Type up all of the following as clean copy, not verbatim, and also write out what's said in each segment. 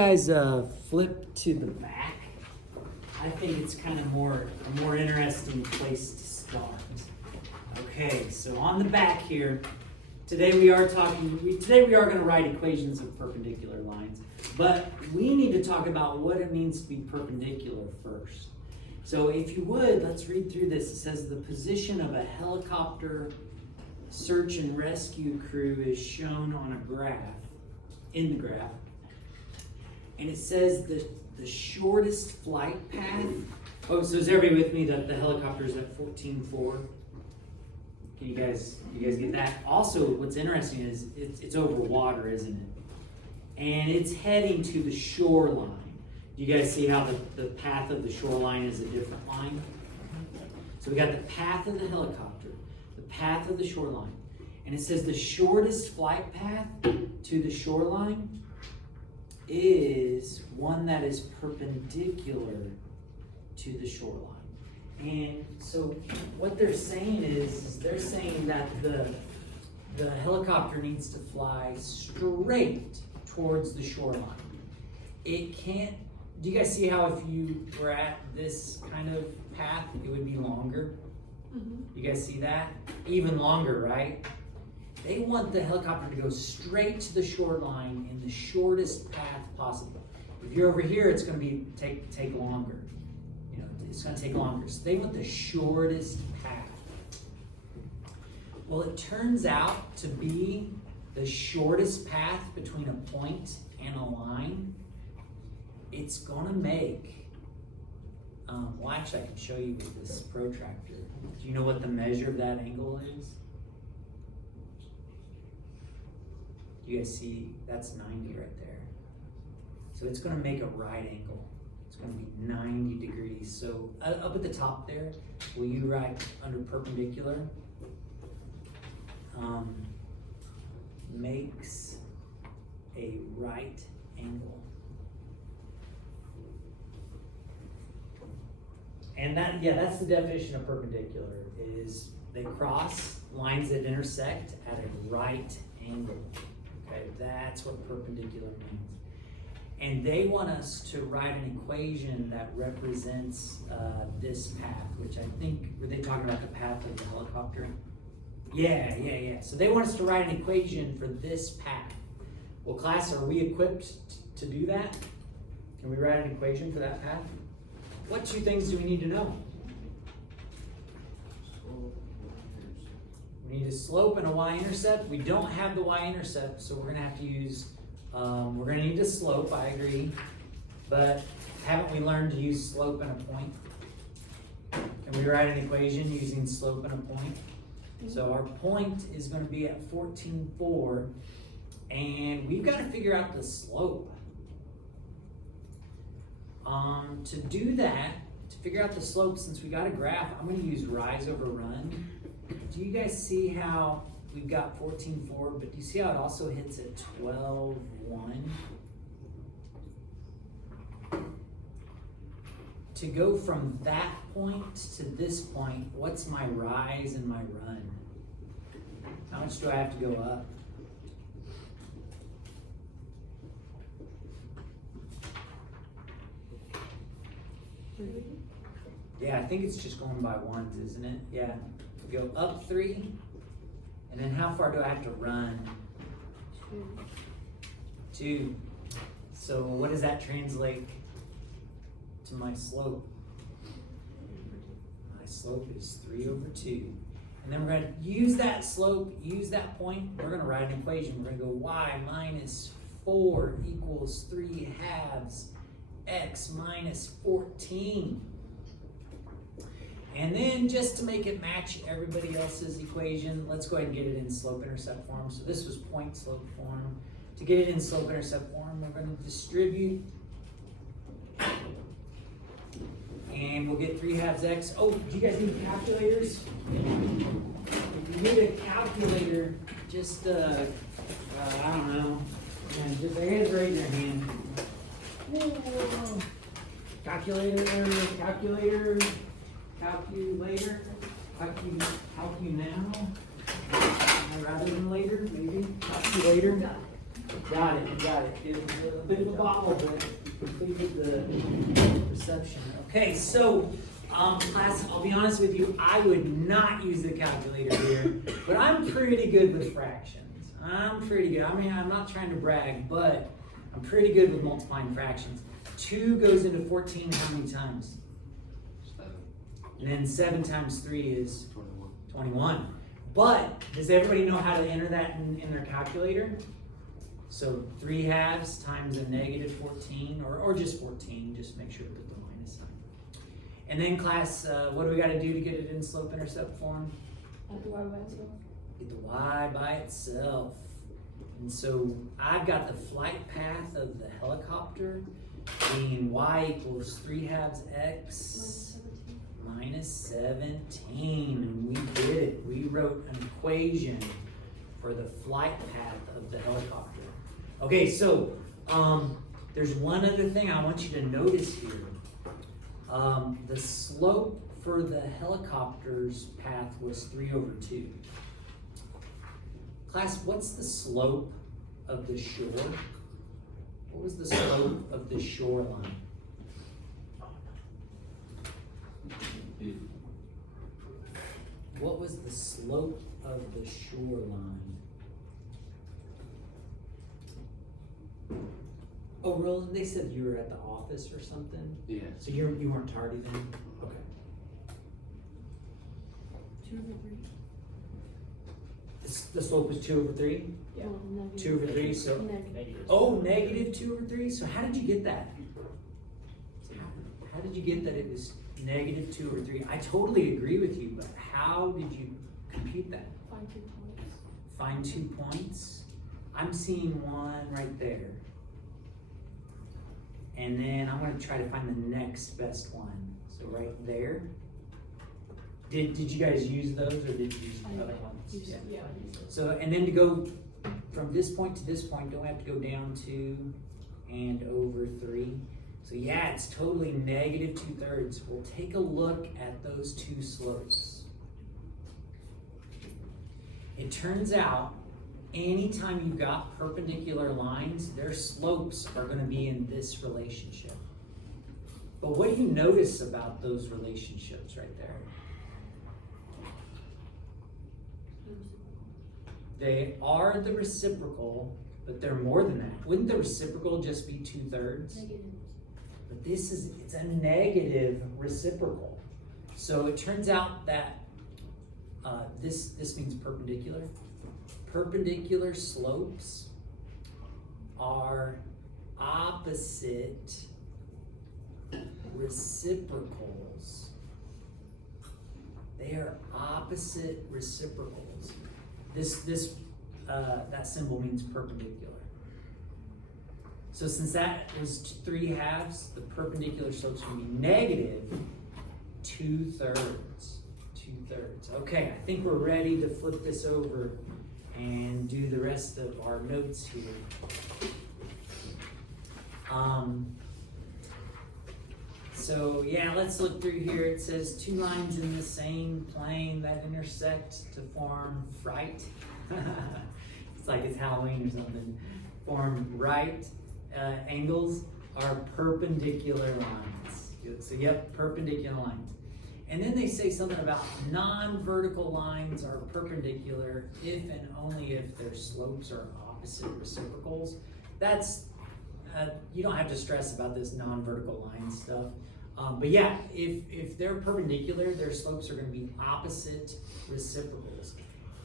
Guys, flip to the back. I think it's kind of a more interesting place to start. Okay, so on the back here, today we are going to write equations of perpendicular lines, but we need to talk about what it means to be perpendicular first. So if you would, let's read through this. It says the position of a helicopter search and rescue crew is shown on a graph, in the graph. And it says the shortest flight path. Oh, so is everybody with me that the helicopter is at 14.4? Can you guys get that? Also, what's interesting is it's over water, isn't it? And it's heading to the shoreline. Do you guys see how the path of the shoreline is a different line? So we got the path of the helicopter, the path of the shoreline. And it says the shortest flight path to the shoreline is one that is perpendicular to the shoreline. And so what they're saying is they're saying that the helicopter needs to fly straight towards the shoreline. It can't, do you guys see how if you were at this kind of path, it would be longer? Mm-hmm. You guys see that? Even longer, right? They want the helicopter to go straight to the shoreline in the shortest path possible. If you're over here, it's going to take longer. You know, it's going to take longer. So they want the shortest path. Well, it turns out to be the shortest path between a point and a line. It's going to make, well, actually, I can show you with this protractor. Do you know what the measure of that angle is? You guys see, that's 90 right there. So it's going to make a right angle. It's going to be 90 degrees. So up at the top there, will you write under perpendicular? Makes a right angle. And that's the definition of perpendicular, is they cross lines that intersect at a right angle. Okay, that's what perpendicular means. And they want us to write an equation that represents this path, which I think, were they talking about the path of the helicopter? Yeah. So they want us to write an equation for this path. Well, class, are we equipped to do that? Can we write an equation for that path? What two things do we need to know? We need a slope and a y-intercept. We don't have the y-intercept, so we're going to have to use, we're going to need a slope, I agree. But haven't we learned to use slope and a point? Can we write an equation using slope and a point? So our point is going to be at 14.4, and we've got to figure out the slope. To do that, to figure out the slope, since we got a graph, I'm going to use rise over run. Do you guys see how we've got 14.4, but do you see how it also hits at 12.1? To go from that point to this point, what's my rise and my run? How much do I have to go up? Yeah, I think it's just going by ones, isn't it? Yeah. Go up 3, and then how far do I have to run? 2. So what does that translate to my slope? My slope is 3 over 2. And then we're going to use that slope, use that point. We're going to write an equation. We're going to go y minus 4 equals 3 halves x minus 14. And then just to make it match everybody else's equation, let's go ahead and get it in slope-intercept form. So this was point-slope form. To get it in slope-intercept form, we're going to distribute. And we'll get 3 halves x. Oh, do you guys need calculators? If you need a calculator, just, I don't know. Just raise your hand. Whoa. Calculator. Calcu now. Rather than later, maybe. Calculator. Got it, you got it. It was a bit of a bobble, but you completed the reception. Okay, so, class, I'll be honest with you, I would not use the calculator here, but I'm pretty good with fractions. I'm pretty good. I mean, I'm not trying to brag, but I'm pretty good with multiplying fractions. 2 goes into 14 how many times? 7. And then 7 times 3 is 21. 21. But does everybody know how to enter that in their calculator? So 3 halves times a negative 14, or just 14, just make sure to put the minus sign. And then class, what do we got to do to get it in slope-intercept form? Get the y by itself. Get the y by itself. And so I've got the flight path of the helicopter being y equals 3 halves x minus 17. And we did it. We wrote an equation for the flight path of the helicopter. Okay, so there's one other thing I want you to notice here. The slope for the helicopter's path was 3/2. Class, what's the slope of the shore? What was the slope of the shoreline? What was the slope of the shoreline? Oh, really? They said you were at the office or something? Yeah. So you weren't tardy then? Okay. 2/3. The slope was 2/3? Yeah. 2/3, so. Negative. Oh, negative 2/3? So how did you get that? How did you get that it was negative 2/3? I totally agree with you, but how did you compute that? Find 2 points. Find 2 points. I'm seeing one right there. And then I'm going to try to find the next best one. So right there. Did you guys use those or did you use other ones? Yeah. I used it. So, and then to go from this point to this point, don't we have to go down 2 and over 3? So yeah, it's totally negative 2/3. We'll take a look at those 2 slopes. It turns out, anytime you've got perpendicular lines, their slopes are going to be in this relationship. But what do you notice about those relationships right there? They are the reciprocal, but they're more than that. Wouldn't the reciprocal just be 2/3? Negative. But it's a negative reciprocal. So it turns out that this means perpendicular. Perpendicular slopes are opposite reciprocals. They are opposite reciprocals. That symbol means perpendicular. So since that was 3 halves, the perpendicular slopes would be negative 2/3. 2/3. Okay, I think we're ready to flip this over and do the rest of our notes here. So yeah, let's look through here. It says 2 lines in the same plane that intersect to form right. It's like it's Halloween or something. Form right angles are perpendicular lines. So yep, perpendicular lines. And then they say something about non-vertical lines are perpendicular if and only if their slopes are opposite reciprocals. That's, you don't have to stress about this non-vertical line stuff. But yeah, if they're perpendicular, their slopes are going to be opposite reciprocals.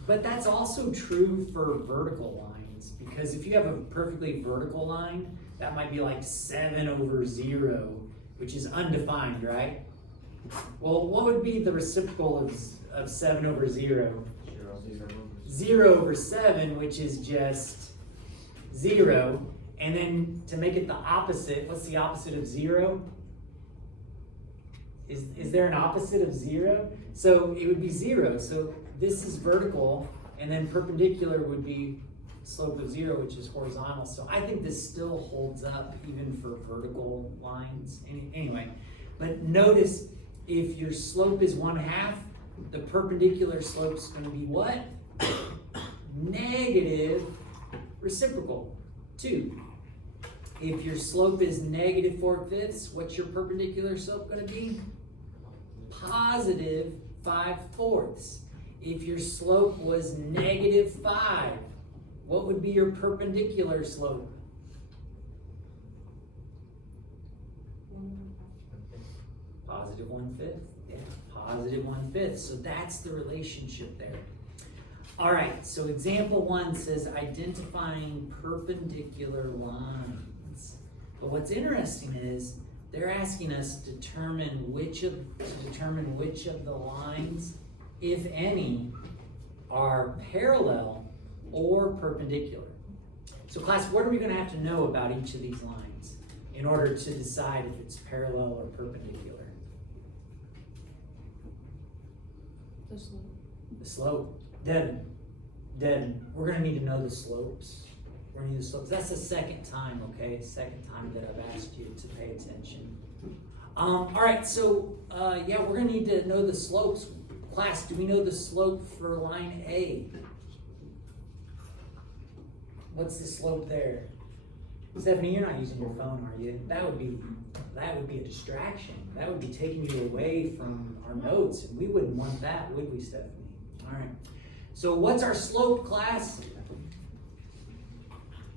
But that's also true for vertical lines, because if you have a perfectly vertical line, that might be like 7/0, which is undefined, right? Well, what would be the reciprocal of 7/0? 0/7, which is just 0. And then to make it the opposite, what's the opposite of 0? Is there an opposite of 0? So it would be 0. So this is vertical, and then perpendicular would be slope of 0, which is horizontal. So I think this still holds up even for vertical lines. Anyway, but notice if your slope is 1/2, the perpendicular slope is going to be what? Negative reciprocal. 2. If your slope is negative 4/5, what's your perpendicular slope going to be? Positive 5/4. If your slope was negative 5, what would be your perpendicular slope? Positive 1/5. Yeah, positive 1/5. So that's the relationship there. All right, so example 1 says identifying perpendicular lines. But what's interesting is they're asking us to determine which of the lines, if any, are parallel or perpendicular. So class, what are we going to have to know about each of these lines in order to decide if it's parallel or perpendicular? The slope. The slope. Then we're going to need to know the slopes. We're going to need the slopes. That's the second time, okay? Second time that I've asked you to pay attention. All right, so yeah, we're going to need to know the slopes. Class, do we know the slope for line A? What's the slope there? Stephanie, you're not using your phone, are you? That would be a distraction. That would be taking you away from our notes, and we wouldn't want that, would we, Stephanie? All right. So what's our slope, class?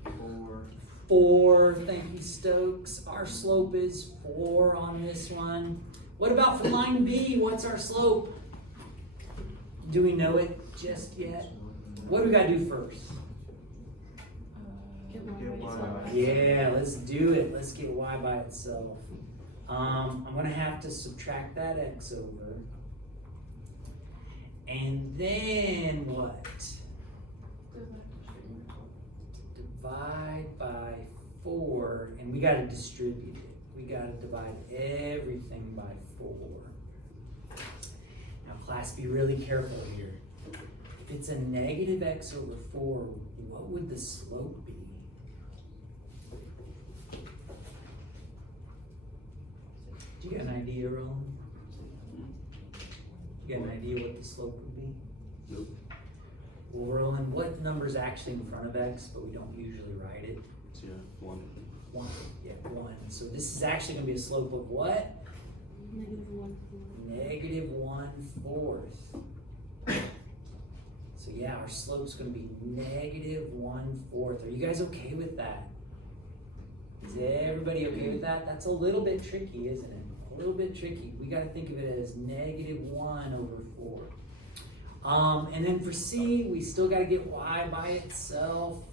4. 4. Thank you, Stokes. Our slope is 4 on this one. What about for line B? What's our slope? Do we know it just yet? What do we got to do first? Get Get Y Y. by Yeah, let's do it. Let's get y by itself. I'm going to have to subtract that x over. And then what? Divide by 4, and we got to distribute it. We got to divide everything by 4. Now, class, be really careful here. If it's a negative x over 4, what would the slope be? Do you got an idea, Roland? You got an idea what the slope would be? Nope. Well, Roland, what number's actually in front of x, but we don't usually write it? Yeah, 1. 1. Yeah, 1. So this is actually going to be a slope of what? Negative 1/4. -1/4. So yeah, our slope's going to be -1/4. Are you guys okay with that? Is everybody okay with that? That's a little bit tricky, isn't it? A little bit tricky. We got to think of it as -1/4. And then for C, we still got to get y by itself.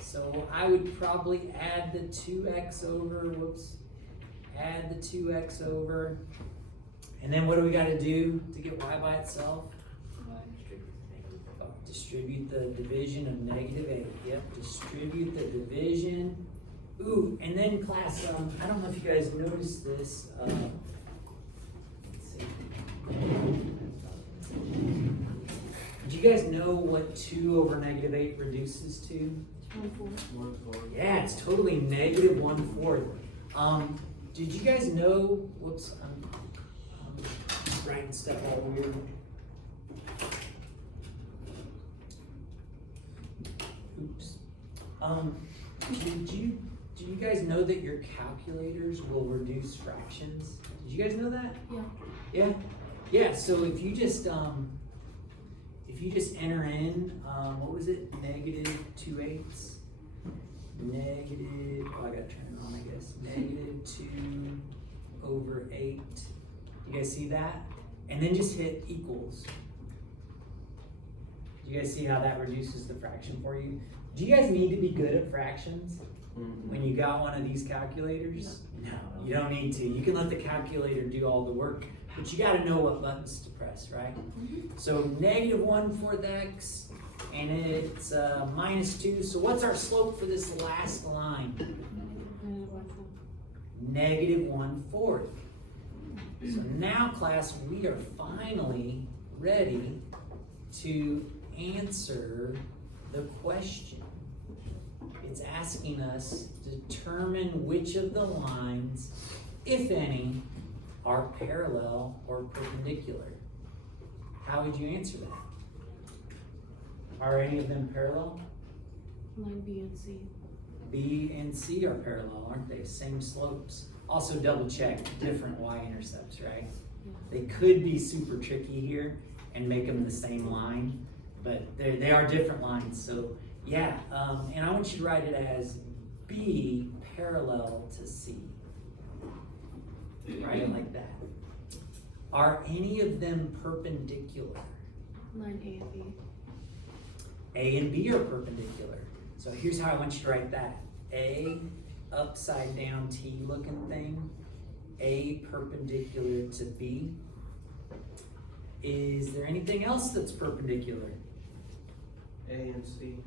So I would probably add the 2x over, add the 2x over. And then what do we got to do to get y by itself? Distribute the division of -8. Yep, distribute the division. Ooh, and then class, I don't know if you guys noticed this. Let's see. Do you guys know what 2 over -8 reduces to? 1/4. Yeah, it's totally -1/4. Did you guys know, whoops, I'm writing stuff all weird. Oops. Did you guys know that your calculators will reduce fractions? Did you guys know that? Yeah. Yeah? Yeah, so if you just enter in, what was it, -2/8? Oh, I gotta turn it on, I guess. -2 over 8. You guys see that? And then just hit equals. Do you guys see how that reduces the fraction for you? Do you guys need to be good at fractions when you got one of these calculators? No, you don't need to. You can let the calculator do all the work, but you gotta know what buttons to press, right? So -1/4 x, and it's -2. So what's our slope for this last line? -1/4. So now, class, we are finally ready to answer the question. It's asking us to determine which of the lines, if any, are parallel or perpendicular. How would you answer that? Are any of them parallel? Line B and C. B and C are parallel, aren't they? Same slopes. Also double check different y-intercepts, right? They could be super tricky here and make them the same line, but they are different lines. So yeah, and I want you to write it as B parallel to C. Write it like that. Are any of them perpendicular? Line A and B. A and B are perpendicular. So here's how I want you to write that. A upside down T looking thing. A perpendicular to B. Is there anything else that's perpendicular? A and C.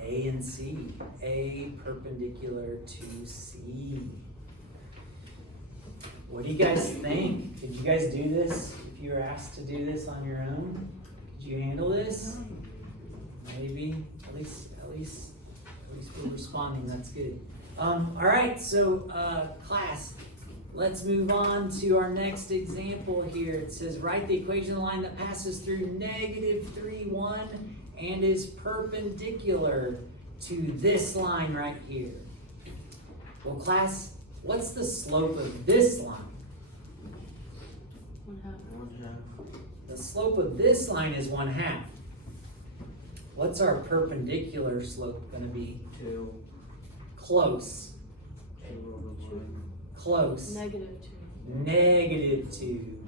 A and C. A perpendicular to C. What do you guys think? Could you guys do this if you were asked to do this on your own? Could you handle this? Maybe. At least we're responding. That's good. All right. So, class, let's move on to our next example here. It says write the equation of the line that passes through -3, 1 and is perpendicular to this line right here. Well, class, what's the slope of this line? 1/2. 1/2. The slope of this line is 1/2. What's our perpendicular slope going to be? 2. Close. 2/1. Close. -2. -2.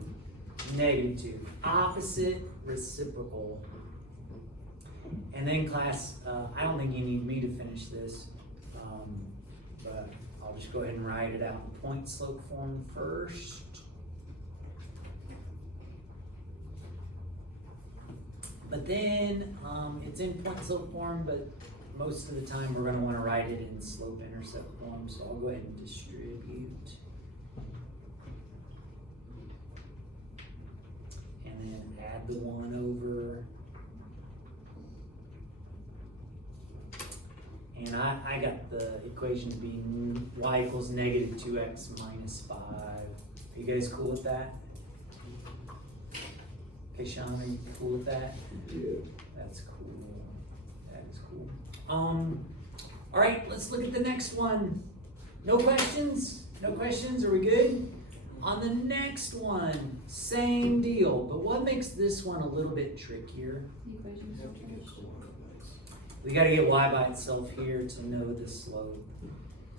-2. Opposite reciprocal. And then class, I don't think you need me to finish this, but I'll just go ahead and write it out in point slope form first. But then, it's in point slope form, but most of the time we're gonna wanna write it in slope intercept form, so I'll go ahead and distribute. And then add the 1 over. And I got the equation to be y equals -2x minus 5. Are you guys cool with that? Okay, Sean, are you cool with that? Yeah. That's cool. That's cool. All right, let's look at the next one. No questions? No questions? Are we good? On the next one, same deal, but what makes this one a little bit trickier? The equation is You have to get finished. coordinates. We gotta get y by itself here to know the slope.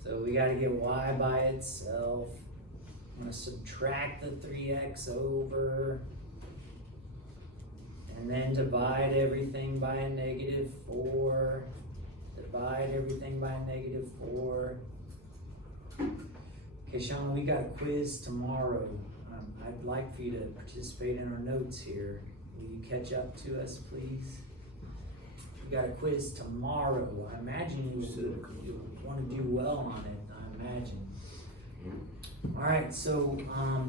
So we gotta get y by itself. I'm gonna subtract the 3x over. And then divide everything by a -4. Divide everything by a -4. Okay, Sean, we got a quiz tomorrow. I'd like for you to participate in our notes here. Will you catch up to us, please? We got a quiz tomorrow. I imagine you want to do well on it, I imagine. All right, so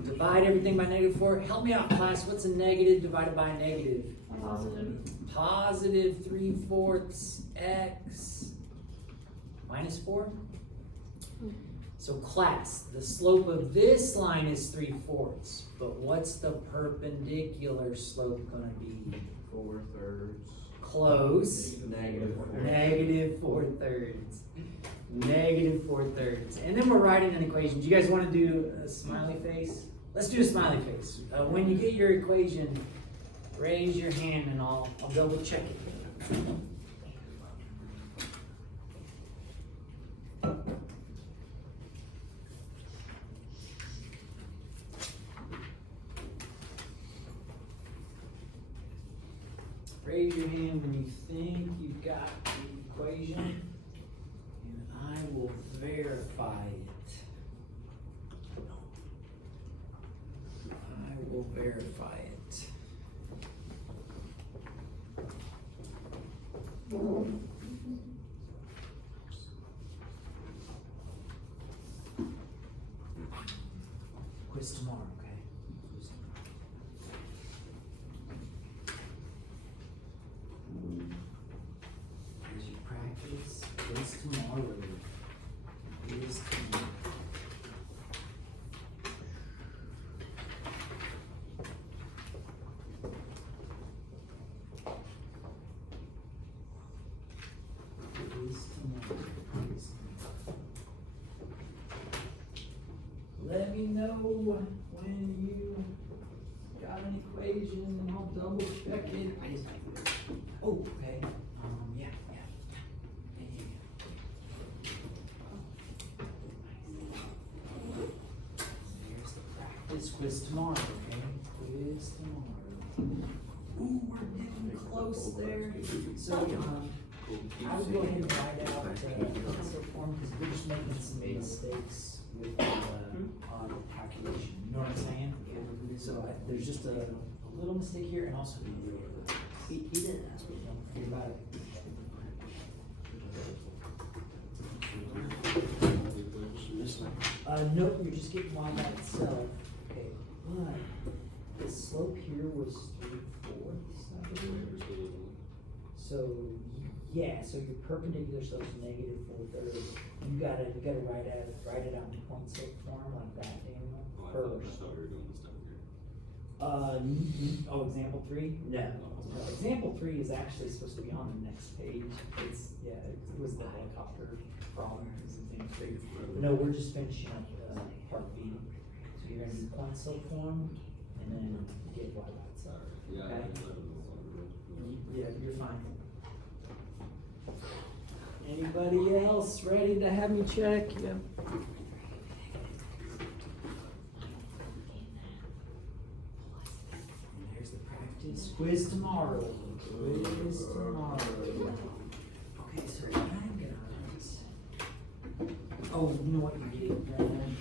divide everything by -4. Help me out, class. What's a negative divided by a negative? Positive. Positive 3/4 x minus 4. So class, the slope of this line is 3/4, but what's the perpendicular slope gonna be? 4/3. Close. -4. -4/3. -4/3. And then we're writing an equation. Do you guys want to do a smiley face? Let's do a smiley face. When you get your equation, raise your hand and I'll double check it. Raise your hand when you think you've got the equation, and I will verify it. I will verify it. Quiz tomorrow, okay? Quiz tomorrow. Here's your practice. Quiz tomorrow. Quiz tomorrow. Quiz tomorrow. Quiz tomorrow. let me know when you got an equation and I'll double check it. Oh, okay. Yeah. Here's the practice quiz tomorrow, okay? Quiz tomorrow. Ooh, we're getting close there. So, I would go ahead and write out the answer form because we're just making some mistakes with on calculation. You know what I'm saying? So there's just a little mistake here, and also he didn't ask me. Don't forget about it. Nope, you're just getting y by itself. Okay, but the slope here was 3/4. So yeah, so your perpendicular slope is -4/3. You gotta write it out in point slope form like that, Daniel. First. Example 3? No. Example 3 is actually supposed to be on the next page. It was the helicopter problem. It was example 3. No, we're just finishing up part B. So you're gonna do point slope form and then get y by itself. Okay? Yeah, you're fine. Anybody else ready to have me check? Yeah. There's the practice quiz tomorrow. Quiz tomorrow. Okay, so I'm gonna write. Oh, you know what you did, Brandon?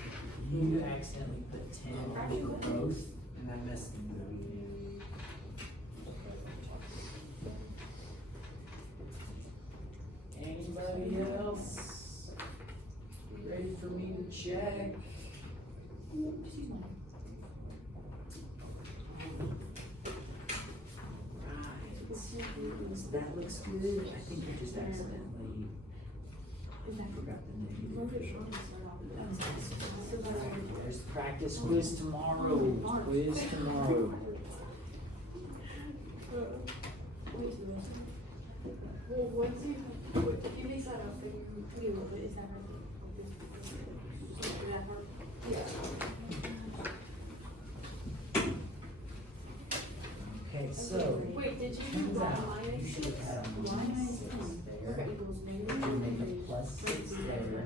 You accidentally put 10 for both, and I messed them up. Anybody else ready for me to check? Right, that looks good. I think you just accidentally forgot the negative. There's the practice quiz tomorrow. Quiz tomorrow. Well, once you make that up, then you move it, is that right? That part? Okay, so. Wait, did you do turns wrong out minus you should six? have had a minus 6 there. Okay, equals negative. You make a plus 6 there.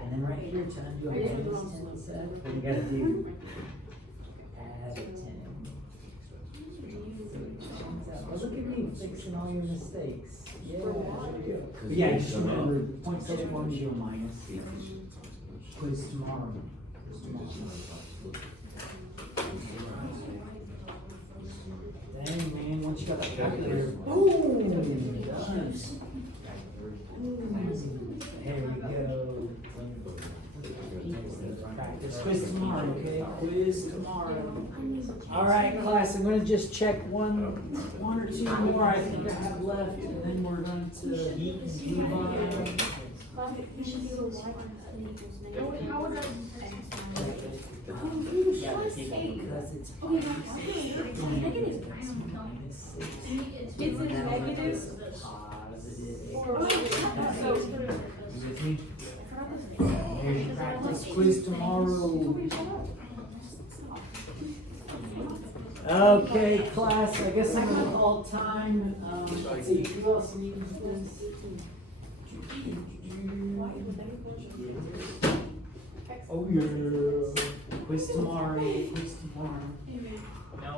And then right here, to undo a minus 10 instead, what you gotta do? Add 10. Oh, look at me fixing all your mistakes. Yeah, there you go. But yeah, just remember, the point study form you do a minus. Quiz tomorrow. Dang, man, once you got that calculator, boom, done. There we go. Practice quiz tomorrow, okay? Quiz tomorrow. All right, class, I'm gonna just check one or two more I think I have left, and then we're going to move on. How would that? Because it's Negative. It's a negative. Or so. You with me? Here's your practice quiz tomorrow. Okay, class, I guess I'm gonna call time. Let's see, who else needs this? Oh, yeah. Quiz tomorrow. Quiz tomorrow. No.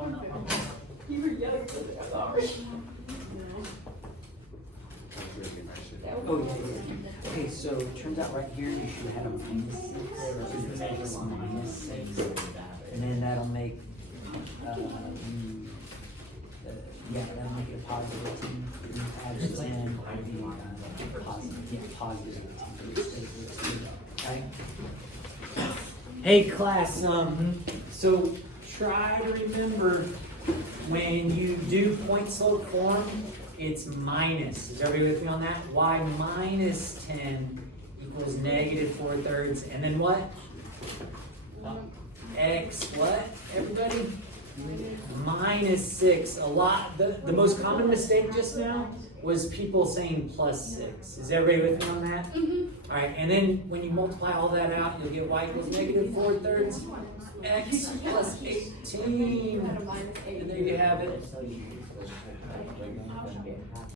You were yelling for the sorry. Oh, yeah. Okay, so it turns out right here you should have a minus 6. It makes a minus 6. And then that'll make, that'll make it a positive 10. Add the 10, positive 10. Okay? Hey class, so try to remember when you do point slope form, it's minus. Is everybody with me on that? Y minus 10 equals -4/3. And then what? X what, everybody? -6. A lot, the most common mistake just now was people saying +6. Is everybody with me on that? All right, and then when you multiply all that out, you'll get y equals negative 4/3 x plus 18. And there you have it.